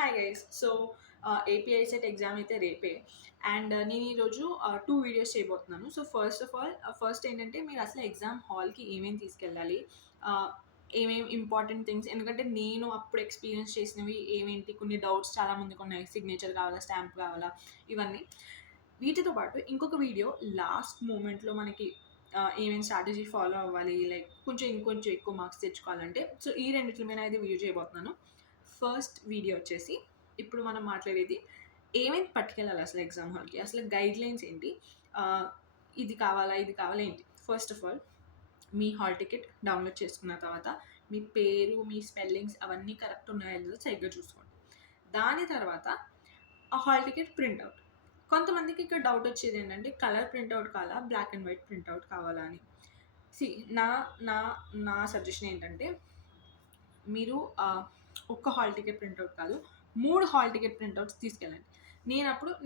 Hi guys. So, API set exam అయితే రేపే. And నేను ఈరోజు 2 వీడియోస్ చేయబోతున్నాను. So, first of all first ఏంటంటే మీరు అసలు ఎగ్జామ్ హాల్‌కి ఏమేమి తీసుకెళ్ళాలి? ఆహ్, ఏమేమి ఇంపార్టెంట్ థింగ్స్, ఎందుకంటే నేను అప్పుడు ఎక్స్‌పీరియన్స్ చేసినవి ఏమేంటి, కొన్ని డౌట్స్ చాలా మందికున్నాయి. సిగ్నేచర్ కావాలా? స్టాంప్ కావాలా? ఇవన్నీ. వీటితో పాటు ఇంకొక వీడియో లాస్ట్ మూమెంట్‌లో మనకి ఏమేం స్ట్రాటజీ ఫాలో అవ్వాలి, లైక్ ఇంకొంచెం ఎక్కువ మార్క్స్ తెచ్చుకోవాలంటే, సో, ఈ రెండిట్ల మీద అయితే వీడియో చేయబోతున్నాను. ఫస్ట్ వీడియో వచ్చేసి ఇప్పుడు మనం మాట్లాడేది ఏమేమి పట్టుకెళ్ళాలి అసలు ఎగ్జామ్ హాల్‌కి. అసలు గైడ్‌లైన్స్ ఏంటి? ఆహ్, ఇది కావాలా? ఇది కావాలా? ఏంటి? First of all me hall ticket download చేసుకున్న తర్వాత మీ పేరు, మీ స్పెల్లింగ్స్ అవన్నీ కరెక్ట్ ఉన్నాయో లేదో సరిగ్గా చూసుకోండి. దాని తర్వాత ఆ హాల్ టికెట్ ప్రింట్‌ఔట్. కొంతమందికి ఇక్కడ డౌట్ వచ్చేదేంటంటే కలర్ ప్రింట్‌ఔట్ కావాలా? బ్లాక్ అండ్ వైట్ ప్రింట్‌ఔట్ కావాలా అని. సీ నా నా నా సజెషన్ ఏంటంటే మీరు ఒక్క హాల్ టికెట్ ప్రింట్‌ఔట్ కాదు, 3 హాల్ టికెట్ ప్రింట్‌ఔట్స్ తీసుకెళ్ళండి.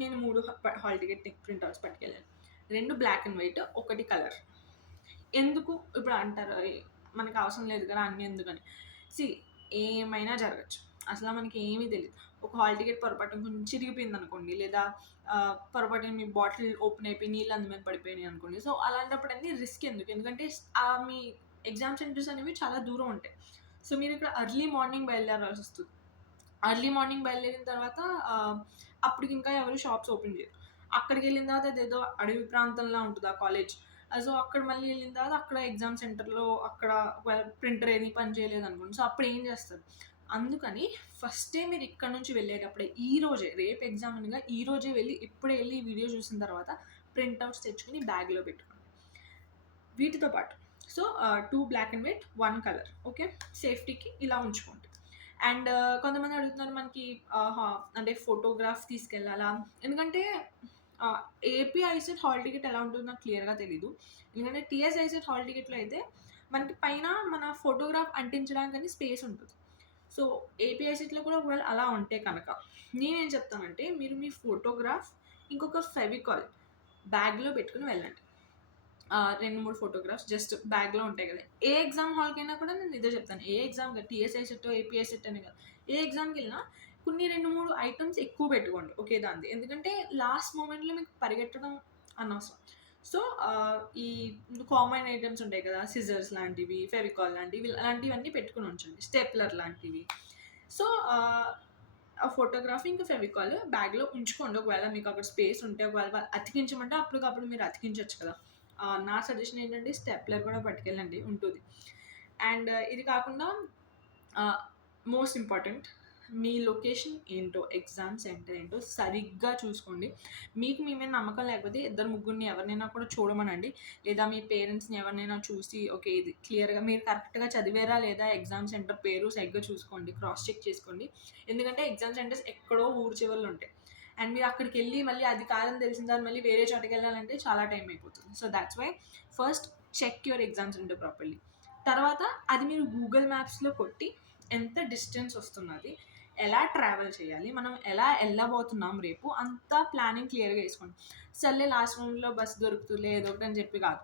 నేను 3 హాల్ టికెట్ ప్రింట్‌ఔట్స్ పట్టుకెళ్ళాను. 2 బ్లాక్ అండ్ వైట్, ఒకటి కలర్. ఎందుకు? ఇప్పుడు అంటారు మనకు అవసరం లేదు కదా! అన్నీ ఎందుకని. సీ ఏమైనా జరగొచ్చు. అసల మనకి ఏమీ తెలీదు. ఒక హాల్ టికెట్ పొరపాటున కొంచెం చిరిగిపోయిందనుకోండి, లేదా పొరపాటున మీ బాటిల్ ఓపెన్ అయిపోయి నీళ్ళు అందు మీద పడిపోయినాయి అనుకోండి. సో, అలాంటప్పుడన్నీ రిస్క్ ఎందుకు? ఎందుకంటే మీ ఎగ్జామ్ సెంటర్స్ అనేవి చాలా దూరం ఉంటాయి. సో, మీరిక్కడ ఎర్లీ మార్నింగ్ బయలుదేరాల్సొస్తది. ఎర్లీ మార్నింగ్ బయలుదేరిన తర్వాత అప్పటికింకా ఎవరు షాప్స్ ఓపెన్ చేయరు. అక్కడికెళ్ళిన తర్వాత అదేదో అడవి ప్రాంతంలా ఉంటది ఆ కాలేజ్. సో, అక్కడ మళ్ళీ ఎళ్ళిన తర్వాత అక్కడ ఎగ్జామ్ సెంటర్‌లో అక్కడ ఒకవేళ ప్రింటర్ ఏది పని చేయలేదనుకోండి. సో, అప్పుడేం చేస్తారు? అందుకని ఫస్టే మీరు ఇక్కడి నుంచి వెళ్ళేటప్పుడే ఈ రోజే రేపు ఎగ్జామ్ అనగా ఈ రోజే వెళ్ళి ఇప్పుడే ఎళ్లి ఈ వీడియో చూసిన తర్వాత ప్రింట్ ఔట్స్ తెచ్చుకొని బ్యాగ్‌లో పెట్టుకోండి. వీటితో పాటు so, 2 black and white, 1 colour. Okay. సేఫ్టీకి ఇలా ఉంచుకోండి. అండ్ కొంతమంది అడుగుతున్నారు మనకి అంటే ఫోటోగ్రాఫ్ తీసుకెళ్ళాలా? ఎందుకంటే ఆహ్, ఏపీ ఐసెట్ హాల్ టికెట్ ఎలా ఉంటుందో నాకు క్లియర్‌గా తెలీదు. ఎందుకంటే టీఎస్ ఐసెట్ హాల్ టికెట్‌లో అయితే మనకి పైన మన ఫోటోగ్రాఫ్ అంటించడానికని స్పేస్ ఉంటది. సో, ఏపీ ఐసెట్‌లో కూడా ఒకవేళ అలా ఉంటే కనక నేనేం చెప్తానంటే మీరు మీ ఫోటోగ్రాఫ్, ఇంకొక ఫెవికాల్ బ్యాగ్‌లో పెట్టుకొని వెళ్ళండి. 2, 3 ఫోటోగ్రాఫ్స్ జస్ట్ బ్యాగ్‌లో ఉంటాయి గదా! ఏ ఎగ్జామ్ హాల్‌కైనా కూడా నేను ఇదే చెప్తాను. ఏ ఎగ్జామ్ కాదు, టీఎస్ఐ సెట్టో, ఏపీఐ సెట్ అని కాదు. ఏ ఎగ్జామ్‌కెళ్ళినా కొన్ని 2, 3 ఐటెమ్స్ ఎక్కువ పెట్టుకోండి ఒకే దానిది. ఎందుకంటే లాస్ట్ మొమెంట్‌లో మీకు పరిగెట్టడం అనవసరం. సో, ఈ కామన్ ఐటెమ్స్ ఉంటాయి కదా! సిజర్స్ లాంటివి, ఫెవికాల్ లాంటివి, అలాంటివన్నీ పెట్టుకొని ఉంచండి. స్టేప్లర్ లాంటివి. సో, ఆ ఫోటోగ్రఫీ ఇంకా ఫెవికాల్ బ్యాగ్‌లో ఉంచుకోండి. ఒకవేళ మీకు అక్కడ స్పేస్ ఉంటే, ఒకవేళ వాళ్ళు అతికించమంటే అప్పటికప్పుడు మీరు అతికించొచ్చు కదా! నా సజెషన్ ఏంటంటే స్టెప్లర్ కూడా పట్టుకెళ్ళండి ఉంటది. అండ్ ఇది కాకుండా ఆహ్, మోస్ట్ ఇంపార్టెంట్ మీ లొకేషన్ ఏంటో, ఎగ్జామ్ సెంటర్ ఏంటో సరిగ్గా చూసుకోండి. మీకు మీ మీద నమ్మకం లేకపోతే ఇద్దరు ముగ్గురిని ఎవరినైనా కూడా చూడమనండి. లేదా మీ పేరెంట్స్‌ని ఎవరినైనా చూసి ఓకే. ఇది క్లియర్‌గా మీరు కరెక్ట్‌గా చదివారా లేదా ఎగ్జామ్ సెంటర్ పేరు సరిగ్గా చూసుకోండి. క్రాస్ చెక్ చేసుకోండి. ఎందుకంటే ఎగ్జామ్ సెంటర్స్ ఎక్కడో ఊరు చివరలో ఉంటాయి. అండ్ మీరు అక్కడికెళ్ళి మళ్ళీ అది కాదని తెలిసిన తర్వాత మళ్ళీ వేరే చోటకెళ్ళాలంటే చాలా టైం అయిపోతుంది. So, that's why first check your exam centre properly. తర్వాత అది మీరు గూగుల్ మ్యాప్స్‌లో కొట్టి ఎంత డిస్టెన్స్ వస్తున్నది, ఎలా ట్రావెల్ చేయాలి, మనం ఎలా ఎళ్ళబోతున్నాం రేపు, అంతా ప్లానింగ్ క్లియర్‌గా ఏసుకోండి. సర్లే లాస్ట్ మూమెంట్‌లో బస్ దొరుకుతదిలే ఏదో ఒకటి అని చెప్పి కాదు.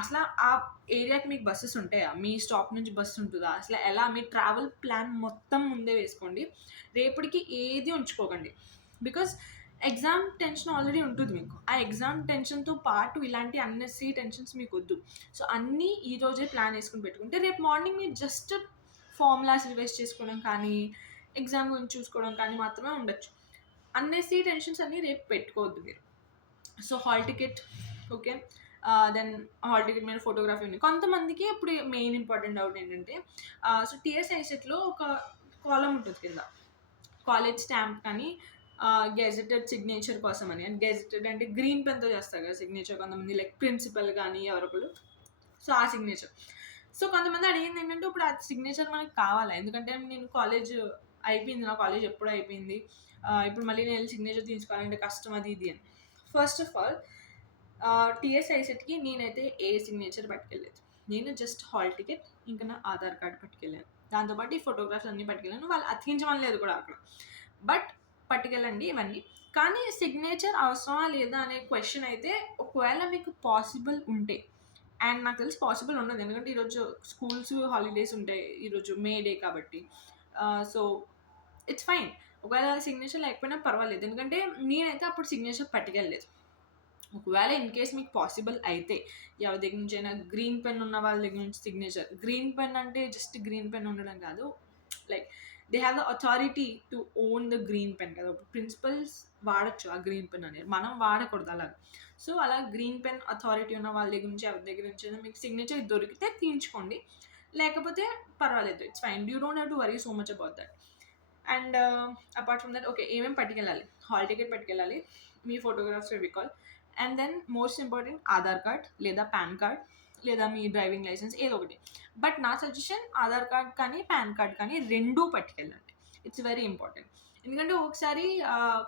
అసల ఆ ఏరియాకి మీకు బసెస్ ఉంటాయా? మీ స్టాప్ నుంచి బస్ ఉంటదా? అసలు ఎలా మీ ట్రావెల్ ప్లాన్ మొత్తం ముందే వేసుకోండి. రేపటికి ఏది ఉంచుకోకండి. బికాజ్ ఎగ్జామ్ టెన్షన్ ఆల్రెడీ ఉంటది మీకు. ఆ ఎగ్జామ్ టెన్షన్‌తో పాటు ఇలాంటి అన్నెసెసరీ టెన్షన్స్ మీకొద్దు. సో, అన్నీ ఈ రోజే ప్లాన్ యేసుకొని పెట్టుకుంటే రేపు మార్నింగ్ మీరు జస్ట్ ఫార్ములాస్ రివైజ్ చేసుకోవడం కానీ, ఎగ్జామ్ గురించి చూసుకోవడం కానీ మాత్రమే ఉండొచ్చు. అన్నెసెసరీ టెన్షన్స్ అన్నీ రేపు పెట్టుకోవద్దు మీరు. So, hall ticket okay. Then hall ticket మీద ఫోటోగ్రఫీ ఉంది. కొంతమందికి ఇప్పుడు మెయిన్ ఇంపార్టెంట్ డౌట్ ఏంటంటే సో, టీఎస్ఐ సెట్‌లో ఒక కాలమ్ ఉంటది కింద. కాలేజ్ స్టాంప్ కానీ గెజెటెడ్ సిగ్నేచర్ కోసమని. అండ్ గెజెటెడ్ అంటే గ్రీన్ పెన్‌తో చేస్తారు కదా! సిగ్నేచర్ కొంతమంది లైక్ ప్రిన్సిపల్ గానీ ఎవరొకళ్ళు. సో, ఆ సిగ్నేచర్. సో, కొంతమంది అడిగిందేంటంటే ఇప్పుడు ఆ సిగ్నేచర్ మనకు కావాలా? ఎందుకంటే నేను కాలేజ్ అయిపోయింది. నా కాలేజ్ ఎప్పుడో అయిపోయింది. ఇప్పుడు మళ్ళీ నేనెళ్లి సిగ్నేచర్ తీయించుకోవాలంటే కష్టం అది ఇది అని. ఫస్ట్ ఆఫ్ ఆల్ టీఎస్ఐ సెట్‌కి నేనైతే ఏ సిగ్నేచర్ పట్టుకెళ్ళలేదు. నేను జస్ట్ హాల్ టికెట్, ఇంకా నా ఆధార్ కార్డ్ పట్టుకెళ్ళాను. దాంతో పాటు ఈ ఫోటోగ్రాఫ్స్ అన్నీ పట్టుకెళ్ళాను. వాళ్ళు అతికించమనలేదు కూడా అక్కడ. బట్ పట్టుకెళ్ళండి ఇవన్నీ. కానీ సిగ్నేచర్ అవసరమా లేదా అనే క్వెషన్ అయితే ఒకవేళ మీకు పాసిబుల్ ఉంటే అండ్ నాకు తెలిసి పాసిబుల్ ఉండదు. ఎందుకంటే ఈరోజు స్కూల్స్ హాలిడేస్ ఉంటాయి. ఈరోజు మే డే కాబట్టి. So, it's fine. ఒకవేళ సిగ్నేచర్ లేకపోయినా పర్వాలేదు. ఎందుకంటే నేనైతే అప్పుడు సిగ్నేచర్ పట్టుకెళ్ళలేదు. ఒకవేళ ఇన్ కేస్ మీకు పాసిబుల్ అయితే ఎవరి దగ్గర నుంచి అయినా గ్రీన్ పెన్ ఉన్న వాళ్ళ దగ్గర నుంచి సిగ్నేచర్, గ్రీన్ పెన్ అంటే జస్ట్ గ్రీన్ పెన్ ఉండడం కాదు, like they have the authority to own the green pen కదా. ప్రిన్సిపల్స్ వాడచ్చు ఆ గ్రీన్ పెన్ అనేది, మనం వాడకూడదు అలాగా. సో అలా గ్రీన్ పెన్ అథారిటీ ఉన్న వాళ్ళ దగ్గర నుంచి ఎవరి దగ్గర నుంచి అయినా మీకు సిగ్నేచర్ దొరికితే తీయించుకోండి, లేకపోతే పర్వాలేదు, it's fine. You don't have to worry so much about that. And apart from that okay, ఏమేమి పట్టుకెళ్ళాలి? హాల్ టికెట్ పట్టుకెళ్ళాలి, మీ photographs recall, and then most important Aadhaar card లేదా పాన్ కార్డ్ లేదా మీ డ్రైవింగ్ లైసెన్స్ ఏదో ఒకటి. బట్ నా సజెషన్ ఆధార్ కార్డ్ కానీ పాన్ కార్డ్ కానీ రెండూ పట్టుకెళ్ళండి. It's very important. ఎందుకంటే ఒకసారి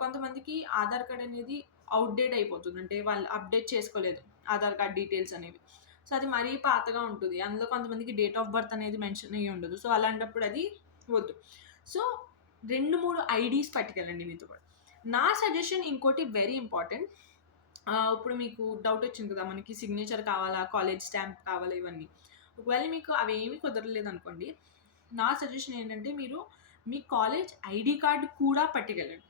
కొంతమందికి ఆధార్ కార్డ్ అనేది అవుట్డేట్ అయిపోతుంది, అంటే వాళ్ళు అప్డేట్ చేసుకోలేదు ఆధార్ కార్డ్ డీటెయిల్స్ అనేవి. సో అది మరీ పాతగా ఉంటుంది, అందులో కొంతమందికి డేట్ ఆఫ్ బర్త్ అనేది మెన్షన్ అయ్యి ఉండదు. సో అలాంటప్పుడు అది వద్దు. సో 2-3 ఐడీస్ పట్టుకెళ్ళండి మీతో పాటు. నా సజెషన్ ఇంకోటి వెరీ ఇంపార్టెంట్. ఇప్పుడు మీకు డౌట్ వచ్చింది కదా, మనకి సిగ్నేచర్ కావాలా, కాలేజ్ స్టాంప్ కావాలా, ఇవన్నీ. ఒకవేళ మీకు అవి ఏమీ కుదరలేదు అనుకోండి, నా సజెషన్ ఏంటంటే మీరు మీ కాలేజ్ ఐడి కార్డు కూడా పట్టుకెళ్ళండి,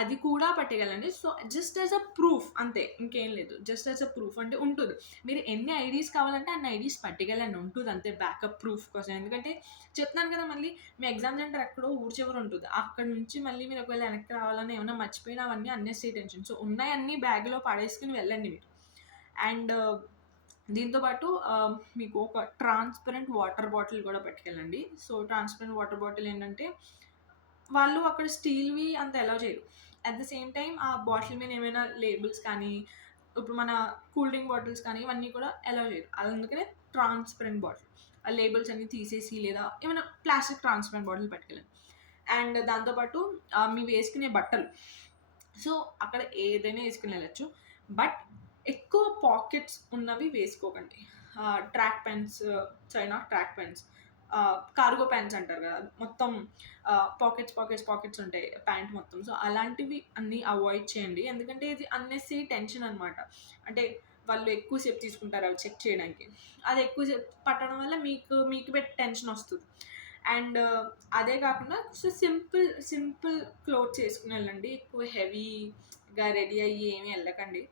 అది కూడా పట్టుకెళ్ళండి. So just as a proof అంతే, ఇంకేం లేదు. జస్ట్ యాజ్ అ ప్రూఫ్ అంటే ఉంటుంది. మీరు ఎన్ని ఐడీస్ కావాలంటే అన్ని ఐడీస్ పట్టుకెళ్ళండి, ఉంటుంది అంతే, బ్యాకప్ ప్రూఫ్ కోసం. ఎందుకంటే చెప్తున్నాను కదా, మళ్ళీ మీ ఎగ్జామ్ సెంటర్ ఎక్కడో ఊరు చివరి ఉంటుంది, అక్కడ నుంచి మళ్ళీ మీరు ఒకవేళ వెనక్కి రావాలని ఏమైనా మర్చిపోయినా అవన్నీ అన్నెసరీ టెన్షన్. సో ఉన్నాయన్నీ బ్యాగ్లో పడేసుకుని వెళ్ళండి మీరు. అండ్ దీంతోపాటు మీకు ఒక ట్రాన్స్పరెంట్ వాటర్ బాటిల్ కూడా పట్టుకెళ్ళండి. సో ట్రాన్స్పరెంట్ వాటర్ బాటిల్ ఏంటంటే వాళ్ళు అక్కడ స్టీల్వి అంత అలౌ చేయరు. అట్ ద సేమ్ టైం ఆ బాటిల్ మీద ఏమైనా లేబుల్స్ కానీ, ఇప్పుడు మన కూల్ డ్రింక్ బాటిల్స్ కానీ ఇవన్నీ కూడా అలౌ చేయరు. అందుకనే ట్రాన్స్పరెంట్ బాటిల్, ఆ లేబుల్స్ అన్ని తీసేసి లేదా ఏమైనా ప్లాస్టిక్ ట్రాన్స్పరెంట్ బాటిల్ పట్టుకెళ్ళండి. అండ్ దాంతోపాటు మీ వేసుకునే బట్టలు, సో అక్కడ ఏదైనా వేసుకుని వెళ్ళచ్చు, బట్ ఎక్కువ పాకెట్స్ ఉన్నవి వేసుకోకండి. Track pants, China track pants, cargo pants అంటారు కదా, మొత్తం పాకెట్స్ ఉంటాయి ప్యాంట్ మొత్తం. సో అలాంటివి అన్నీ అవాయిడ్ చేయండి, ఎందుకంటే ఇది అన్నెసరీ టెన్షన్ అనమాట. అంటే వాళ్ళు ఎక్కువసేపు తీసుకుంటారు అవి చెక్ చేయడానికి, అది ఎక్కువసేపు పట్టడం వల్ల మీకు పెట్టి టెన్షన్ వస్తుంది. అండ్ అదే కాకుండా సో సింపుల్ క్లోత్స్ వేసుకుని వెళ్ళండి, ఎక్కువ హెవీగా రెడీ అయ్యి ఏమీ వెళ్ళకండి.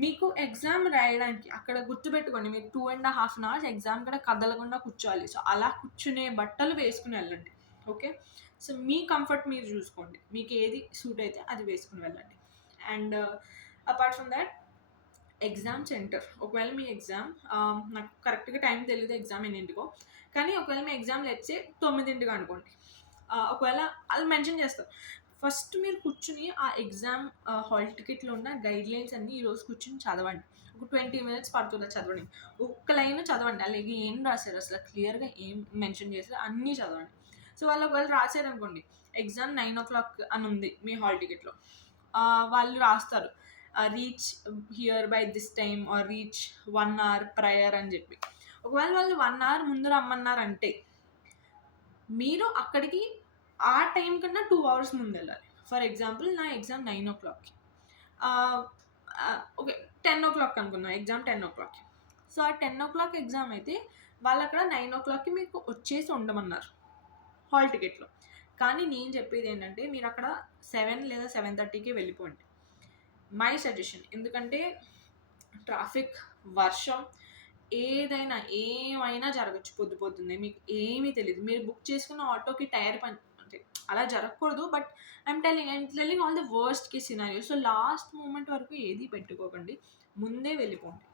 మీకు ఎగ్జామ్ రాయడానికి అక్కడ గుర్తుపెట్టుకోండి, మీరు 2.5 hours ఎగ్జామ్ కూడా కదలకుండా కూర్చోవాలి. సో అలా కూర్చునే బట్టలు వేసుకుని వెళ్ళండి, ఓకే. సో మీ కంఫర్ట్ మీరు చూసుకోండి, మీకు ఏది సూట్ అయితే అది వేసుకుని వెళ్ళండి. And apart from that exam centre, ఒకవేళ మీ ఎగ్జామ్ నాకు కరెక్ట్గా టైం తెలియదు ఎగ్జామ్ ఎన్నింటికో, కానీ ఒకవేళ మీ ఎగ్జామ్ లెట్సే 9 అనుకోండి, ఒకవేళ అది మెన్షన్ చేస్తారు. ఫస్ట్ మీరు కూర్చుని ఆ ఎగ్జామ్ హాల్ టికెట్లో ఉన్న గైడ్లైన్స్ అన్నీ ఈరోజు కూర్చుని చదవండి. ఒక 20 minutes పడుతుంది చదవండి, ఒక్క లైన్ చదవండి, అలాగే ఏం రాశారు అసలు క్లియర్గా ఏం మెన్షన్ చేశారు అన్నీ చదవండి. సో వాళ్ళు ఒకవేళ రాశారనుకోండి, ఎగ్జామ్ 9 o'clock అని ఉంది మీ హాల్ టికెట్లో, వాళ్ళు రాస్తారు reach here by this time or reach 1 hour prior అని చెప్పి. ఒకవేళ వాళ్ళు 1 hour ముందు రమ్మన్నారంటే మీరు అక్కడికి ఆ టైం కన్నా 2 hours ముందు వెళ్ళాలి. ఫర్ ఎగ్జాంపుల్ నా ఎగ్జామ్ 9 o'clock, ఓకే 10 o'clock అనుకున్నాను, ఎగ్జామ్ 10 o'clock. సో ఆ 10 o'clock ఎగ్జామ్ అయితే వాళ్ళు అక్కడ 9 o'clockకి మీకు వచ్చేసి ఉండమన్నారు హాల్ టికెట్లో. కానీ నేను చెప్పేది ఏంటంటే మీరు అక్కడ 7 లేదా 7:30కి వెళ్ళిపోండి, మై సజెషన్. ఎందుకంటే ట్రాఫిక్, వర్షం, ఏమైనా జరగచ్చు పొద్దున్నే, మీకు ఏమీ తెలియదు. మీరు బుక్ చేసుకున్న ఆటోకి టైర్ అంటే అలా జరగకూడదు, but I'm telling all the worst case scenario. So last moment వరకు ఏది పెట్టుకోకండి, ముందే వెళ్ళిపోండి.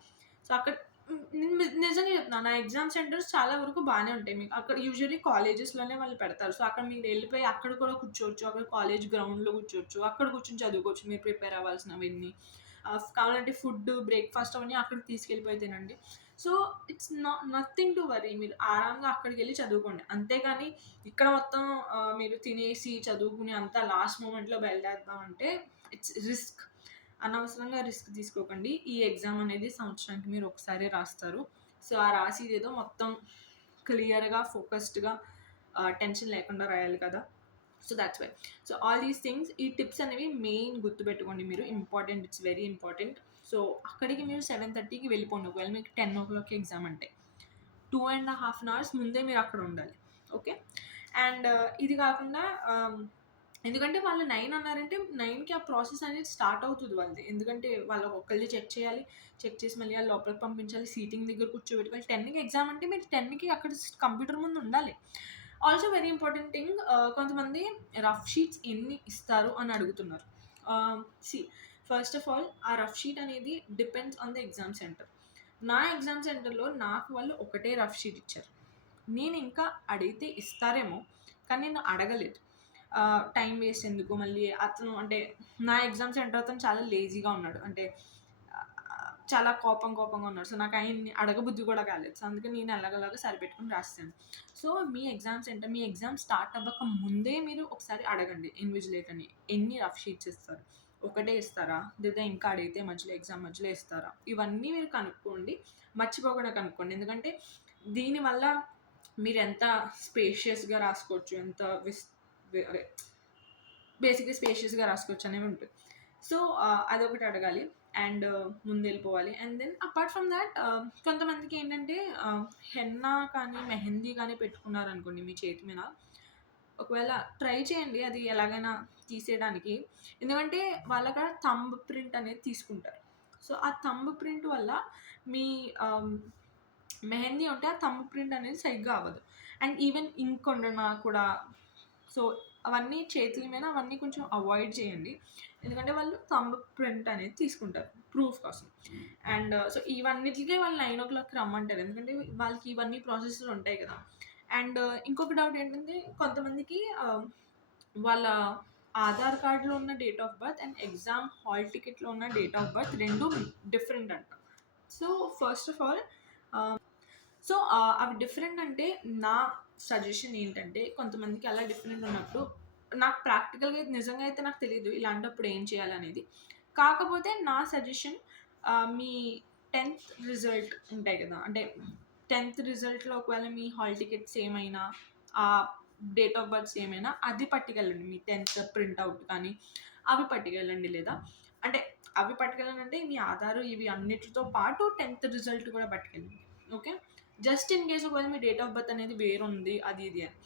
సో అక్కడ నిజంగా చెప్తున్నాను, నా ఎగ్జామ్ సెంటర్స్ చాలా వరకు బాగానే ఉంటాయి. మీకు అక్కడ యూజువల్లీ కాలేజెస్లోనే వాళ్ళు పెడతారు. సో అక్కడ మీరు వెళ్ళిపోయి అక్కడ కూడా కూర్చోవచ్చు, అక్కడ కాలేజ్ గ్రౌండ్లో కూర్చోవచ్చు, అక్కడ కూర్చొని చదువుకోవచ్చు మీరు ప్రిపేర్ అవ్వాల్సినవన్నీ. కావాలంటే ఫుడ్, బ్రేక్ఫాస్ట్ అవన్నీ అక్కడికి తీసుకెళ్ళిపోయి తినండి. So it's nothing to worry, మీరు ఆరాంగా అక్కడికి వెళ్ళి చదువుకోండి. అంతేగాని ఇక్కడ మొత్తం మీరు తినేసి చదువుకుని అంతా లాస్ట్ మూమెంట్లో బయలుదేరుతామంటే ఇట్స్ రిస్క్. అనవసరంగా రిస్క్ తీసుకోకండి. ఈ ఎగ్జామ్ అనేది సంవత్సరానికి మీరు ఒకసారి రాస్తారు. సో ఆ రాసేది ఏదో మొత్తం క్లియర్గా, ఫోకస్డ్గా, టెన్షన్ లేకుండా రాయాలి కదా. So that's why. So all these things, ఈ టిప్స్ అనేవి మెయిన్ గుర్తుపెట్టుకోండి మీరు, important, it's very important. So అక్కడికి మీరు 7:30కి వెళ్ళిపోండి. ఒకవేళ మీకు 10 o'clock ఎగ్జామ్ అంటే 2.5 hours ముందే మీరు అక్కడ ఉండాలి, ఓకే. అండ్ ఇది కాకుండా ఎందుకంటే వాళ్ళు 9 అన్నారంటే 9కి ఆ ప్రాసెస్ అనేది స్టార్ట్ అవుతుంది వాళ్ళది. ఎందుకంటే వాళ్ళు ఒక్కళ్ళది చెక్ చేయాలి. చెక్ చేసి మళ్ళీ ఆళ్ళు లోపలికి పంపించాలి. సీటింగ్ దగ్గర కూర్చోబెట్టుకోవాలి. 10కి ఎగ్జామ్ అంటే మీరు 10కి అక్కడ కంప్యూటర్ ముందు ఉండాలి. ఆల్సో వెరీ ఇంపార్టెంట్ థింగ్, కొంతమంది రఫ్ షీట్స్ ఎన్ని ఇస్తారు అని అడుగుతున్నారు. సీ ఫస్ట్ ఆఫ్ ఆల్ ఆ రఫ్ షీట్ అనేది depends on the exam centre. నా ఎగ్జామ్ సెంటర్‌లో నాకు వాళ్ళు ఒకటే రఫ్ షీట్ ఇచ్చారు. నేను ఇంకా అడిగితే ఇస్తారేమో, కానీ నేను అడగలేదు. టైం వేస్ట్ ఎందుకు మళ్ళీ అతను అంటే నా ఎగ్జామ్ సెంటర్ అతను చాలా లేజీగా ఉన్నాడు. అంటే చాలా కోపంగా ఉన్నాడు. సో, నాకు ఆయన్ని అడగబుద్ధి కూడా కాలేదు. సో, అందుకని నేను ఎలాగోలాగా సరిపెట్టుకొని రాసేసాను. సో, మీ ఎగ్జామ్ సెంటర్ మీ ఎగ్జామ్ స్టార్ట్ అవ్వక ముందే మీరు ఒకసారి అడగండి ఇన్విజిలేటర్‌ని. ఎన్ని రఫ్ షీట్స్ ఇస్తారు? ఒకటే ఇస్తారా? లేదా ఇంకా అడిగితే ఎగ్జామ్ మధ్యలో ఇస్తారా? ఇవన్నీ మీరు కనుక్కోండి. మర్చిపోకుండా కనుక్కోండి. ఎందుకంటే దీనివల్ల మీరెంత స్పేషియస్‌గా రాసుకోవచ్చు. ఎంత అదే బేసిక్‌గా స్పేషియస్‌గా రాసుకోవచ్చు అనేవి ఉంటుంది. సో, అదొకటి అడగాలి. అండ్ ముందెళ్ళిపోవాలి. And then apart from that కొంతమందికి ఏంటంటే హెన్నా కానీ, మెహందీ కానీ పెట్టుకున్నారనుకోండి మీ చేతి మీద, ఒకవేళ ట్రై చేయండి అది ఎలాగైనా తీసేయడానికి. ఎందుకంటే వాళ్ళక్కడ థంబ్ ప్రింట్ అనేది తీసుకుంటారు. సో, ఆ థంబ్ ప్రింట్ వల్ల మీ మెహందీ ఉంటే ఆ థంబ్ ప్రింట్ అనేది సరిగ్గా అవ్వదు. అండ్ ఈవెన్ ఇంక్ ఉండనా కూడా. సో, అవన్నీ చేతుల మీద అవన్నీ కొంచెం అవాయిడ్ చేయండి. ఎందుకంటే వాళ్ళు థంబ్ ప్రింట్ అనేది తీసుకుంటారు ప్రూఫ్ కోసం. అండ్ సో, ఇవన్నిటికి వాళ్ళు 9:00 రమ్మంటారు. ఎందుకంటే వాళ్ళకి ఇవన్నీ ప్రాసెస్‌లు ఉంటాయి కదా! అండ్ ఇంకొక డౌట్ ఏంటంటే కొంతమందికి వాళ్ళ ఆధార్ కార్డ్‌లో ఉన్న date of birth and exam hall టికెట్‌లో ఉన్న డేట్ ఆఫ్ బర్త్ 2 డిఫరెంట్ అంట. So, first of all so, అవి డిఫరెంట్ అంటే నా సజెషన్ ఏంటంటే కొంతమందికి అలా డిఫరెంట్ ఉన్నప్పుడు నాకు ప్రాక్టికల్‌గా నిజంగా అయితే నాకు తెలీదు ఇలాంటప్పుడు ఏం చేయాలనేది. కాకపోతే నా సజెషన్ మీ 10థ్ రిజల్ట్ ఉంటాయి కదా! అంటే 10థ్ రిజల్ట్‌లో ఒకవేళ మీ హాల్ టికెట్ సేమ్ అయినా, డేట్ ఆఫ్ బర్త్ సేమ్ అయినా అది పట్టుకెళ్ళండి. మీ 10థ్ ప్రింట్ ఔట్ కానీ అవి పట్టుకెళ్ళండి. లేదా అంటే అవి పట్టుకెళ్ళనంటే మీ ఆధారు ఇవి అన్నిటితో పాటు 10థ్ రిజల్ట్ కూడా పట్టుకెళ్ళండి. ఓకే. జస్ట్ ఇన్ కేస్ ఒకవేళ మీ డేట్ ఆఫ్ బర్త్ అనేది వేరుంది అది ఇది అని.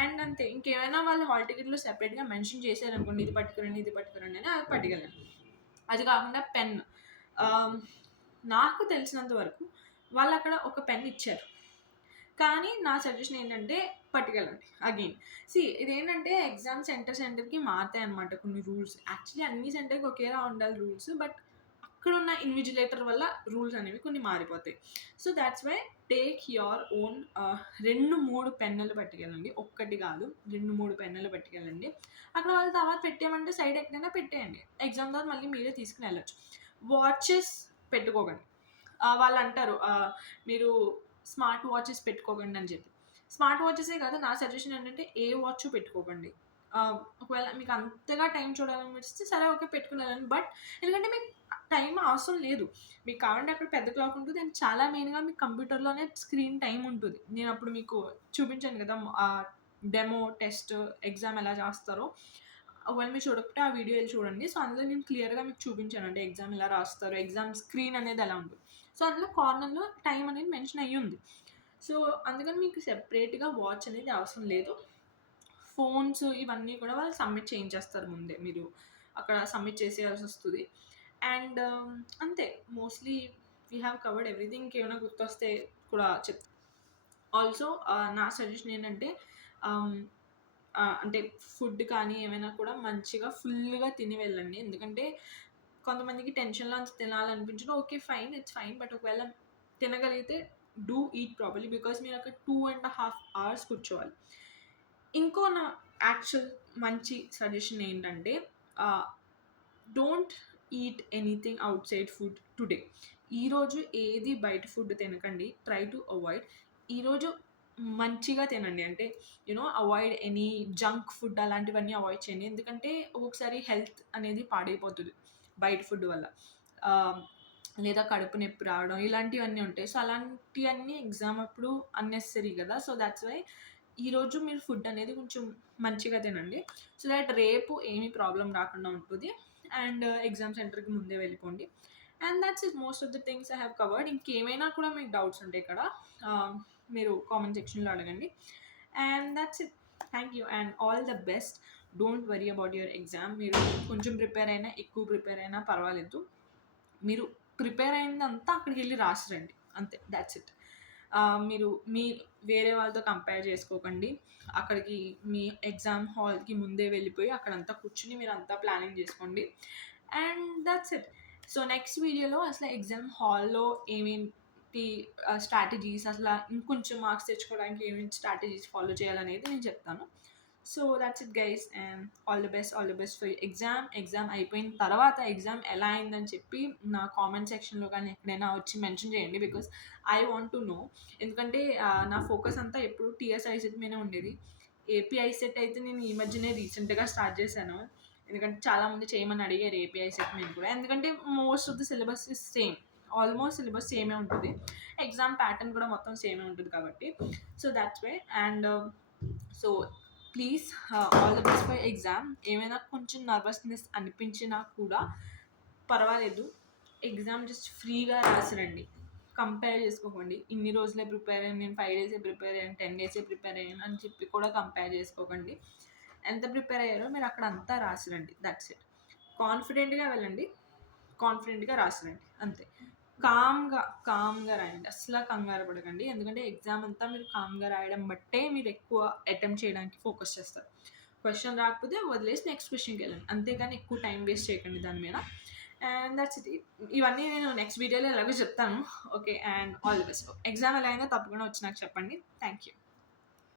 అండ్ అంతే ఇంకేమైనా వాళ్ళు హాల్ టికెట్‌లో సెపరేట్‌గా మెన్షన్ చేశారనుకోండి ఇది పట్టుకురండి, ఇది పట్టుకురండి అని అది పట్టుకెళ్ళండి. అది కాకుండా పెన్. నాకు తెలిసినంత వరకు వాళ్ళక్కడ ఒక పెన్ ఇచ్చారు. కానీ నా సజెషన్ ఏంటంటే పట్టుకెళ్ళండి. అగైన్ ఇదేంటంటే ఎగ్జామ్ సెంటర్‌కి మారతాయన్నమాట కొన్ని రూల్స్. యాక్చువల్లీ అన్ని సెంటర్‌కి ఒకేలా ఉండాలి రూల్స్. బట్ అక్కడున్న ఇన్విజిలేటర్ వల్ల రూల్స్ అనేవి కొన్ని మారిపోతాయి. So, that's why take your own 2, 3 పెన్నులు పట్టుకెళ్ళండి. ఒక్కటి కాదు 2, 3 పెన్నులు పట్టుకెళ్ళండి. అక్కడ వాళ్ళు తర్వాత పెట్టేయమంటే సైడ్ ఎక్కడైనా పెట్టేయండి. ఎగ్జామ్ తర్వాత మళ్ళీ మీరే తీసుకొని వెళ్ళొచ్చు. వాచెస్ పెట్టుకోకండి. వాళ్ళంటారు మీరు స్మార్ట్ వాచెస్ పెట్టుకోకండి అని చెప్పి. స్మార్ట్ వాచెసే కాదు నా సజెషన్ ఏంటంటే ఏ వాచ్ పెట్టుకోకండి. ఒకవేళ మీకు అంతగా టైం చూడాలనిపిస్తే సరే ఓకే పెట్టుకుని వెళ్ళండి. బట్ ఎందుకంటే మీకు టైం అవసరం లేదు. మీకు కావాలంటే అక్కడ పెద్ద క్లాక్ ఉంటుంది. అండ్ చాలా మెయిన్‌గా మీకు కంప్యూటర్‌లోనే స్క్రీన్ టైమ్ ఉంటుంది. నేను అప్పుడు మీకు చూపించాను కదా! డెమో టెస్ట్ ఎగ్జామ్ ఎలా చేస్తారో. ఒకవేళ మీరు చూడకపోతే ఆ వీడియో ఎళ్లి చూడండి. సో, అందులో నేను క్లియర్‌గా మీకు చూపించాను. అంటే ఎగ్జామ్ ఎలా రాస్తారు, ఎగ్జామ్ స్క్రీన్ అనేది ఎలా ఉంటుంది. సో, అందులో కార్నర్‌లో టైం అనేది మెన్షన్ అయ్యుంది. సో, అందుకని మీకు సెపరేట్‌గా వాచ్ అనేది అవసరం లేదు. ఫోన్స్ ఇవన్నీ కూడా వాళ్ళు సబ్మిట్ చేయించేస్తారు ముందే. మీరు అక్కడ సబ్మిట్ చేసేయాల్సొస్తది. అండ్ అంతే mostly we have covered everything. ఇంకేమైనా గుర్తొస్తే కూడా చెప్తా. ఆల్సో నా సజెషన్ ఏంటంటే ఆహ్, అంటే ఫుడ్ కానీ ఏమైనా కూడా మంచిగా ఫుల్‌గా తిని వెళ్ళండి. ఎందుకంటే కొంతమందికి టెన్షన్‌లో అంత తినాలనిపించదు. Okay. Fine. It's fine. But ఒకవేళ తినగలిగితే డూ ఈట్ ప్రాపర్‌లీ. బికాజ్ మీరు అక్కడ 2½ అవర్స్ కూర్చోవాలి. ఇంకో నా యాక్చువల్ మంచి సజెషన్ ఏంటంటే ఆహ్, don't eat anything outside food today. ఈరోజు ఏది బయట ఫుడ్ తినకండి. Try to avoid. ఈరోజు మంచిగా తినండి. అంటే అవాయిడ్ ఎనీ జంక్ ఫుడ్ అలాంటివన్నీ అవాయిడ్ చేయండి. ఎందుకంటే ఒక్కొక్కసారి హెల్త్ అనేది పాడైపోతది బయట ఫుడ్ వల్ల. ఆహ్, లేదా కడుపు నొప్పి రావడం ఇలాంటివన్నీ ఉంటాయి. సో, అలాంటియన్నీ ఎగ్జామ్ అప్పుడు అన్నెసెసరీ కదా! సో, దాట్స్ వై ఈరోజు మీరు ఫుడ్ అనేది కొంచెం మంచిగా తినండి. సో దట్ రేపు ఏమి ప్రాబ్లమ్ రాకుండా ఉంటది. అండ్ ఎగ్జామ్ సెంటర్‌కి ముందే వెళ్ళిపోండి. And that's it most of the things I have covered. ఇంకేమైనా కూడా మీకు డౌట్స్ ఉంటే ఇక్కడ మీరు కామెంట్ సెక్షన్‌లో అడగండి. And that's it. Thank you and all the best. Don't worry about your exam. మీరు కొంచెం ప్రిపేర్ అయినా ఎక్కువ ప్రిపేర్ అయినా పర్వాలేదు. మీరు ప్రిపేర్ అయిందంతా అక్కడికి వెళ్ళి రాసిరండి అంతే. That's it. మీరు వేరే వాళ్ళతో కంపేర్ చేసుకోకండి. అక్కడికి మీ ఎగ్జామ్ హాల్కి ముందే వెళ్ళిపోయి అక్కడంతా కూర్చుని మీరు అంతా ప్లానింగ్ చేసుకోండి. And that's it. So next వీడియోలో అసలు ఎగ్జామ్ హాల్లో ఏమేంటి స్ట్రాటజీస్, అసలు ఇంకొంచెం మార్క్స్ తెచ్చుకోవడానికి ఏమేమి స్ట్రాటజీస్ ఫాలో చేయాలనేది నేను చెప్తాను. So that's it guys and all the best for exam అయిపోయిన తర్వాత ఎగ్జామ్ ఎలా అయిందని చెప్పి నా కామెంట్ సెక్షన్లో కానీ ఎక్కడైనా వచ్చి మెన్షన్ చేయండి. Because I want to know. ఎందుకంటే నా ఫోకస్ అంతా ఎప్పుడు టీఎస్ ఐసెట్ మీదే ఉండేది. ఏపీ ఐసెట్ అయితే నేను ఈ మధ్యనే రీసెంట్గా స్టార్ట్ చేశాను. ఎందుకంటే చాలామంది చేయమని అడిగారు ఏపీ ఐసెట్ మీద కూడా. ఎందుకంటే most of the syllabus is same. Almost syllabus సేమే ఉంటుంది. ఎగ్జామ్ ప్యాటర్న్ కూడా మొత్తం సేమే ఉంటుంది కాబట్టి. So that's why. And so please all the best for exam. ఏమైనా కొంచెం నర్వస్నెస్ అనిపించినా కూడా పర్వాలేదు. ఎగ్జామ్ జస్ట్ ఫ్రీగా రాసిరండి. కంపేర్ చేసుకోకండి. ఇన్ని రోజులే ప్రిపేర్ అయ్యాను, నేను 5 డేసే ప్రిపేర్ అయ్యాను, 10 డేసే ప్రిపేర్ అయ్యాను అని చెప్పి కూడా కంపేర్ చేసుకోకండి. ఎంత ప్రిపేర్ అయ్యారో మీరు అక్కడ అంతా రాసిరండి. That's it. కాన్ఫిడెంట్గా వెళ్ళండి, కాన్ఫిడెంట్గా రాసిరండి అంతే. కామ్గా రాయండి. అసలు కంగారు పడకండి. ఎందుకంటే ఎగ్జామ్ అంతా మీరు కామ్గా రాయడం బట్టే మీరు ఎక్కువ అటెంప్ట్ చేయడానికి ఫోకస్ చేస్తారు. క్వశ్చన్ రాకపోతే వదిలేసి నెక్స్ట్ క్వశ్చన్కి వెళ్ళండి. అంతేగాని ఎక్కువ టైం వేస్ట్ చేయకండి దాని మీద. And that's it. ఇవన్నీ నేను నెక్స్ట్ వీడియోలో ఎలాగో చెప్తాను. Okay and all the best. Exam ఎలా అయినా తప్పకుండా వచ్చి నాకు చెప్పండి. Thank you.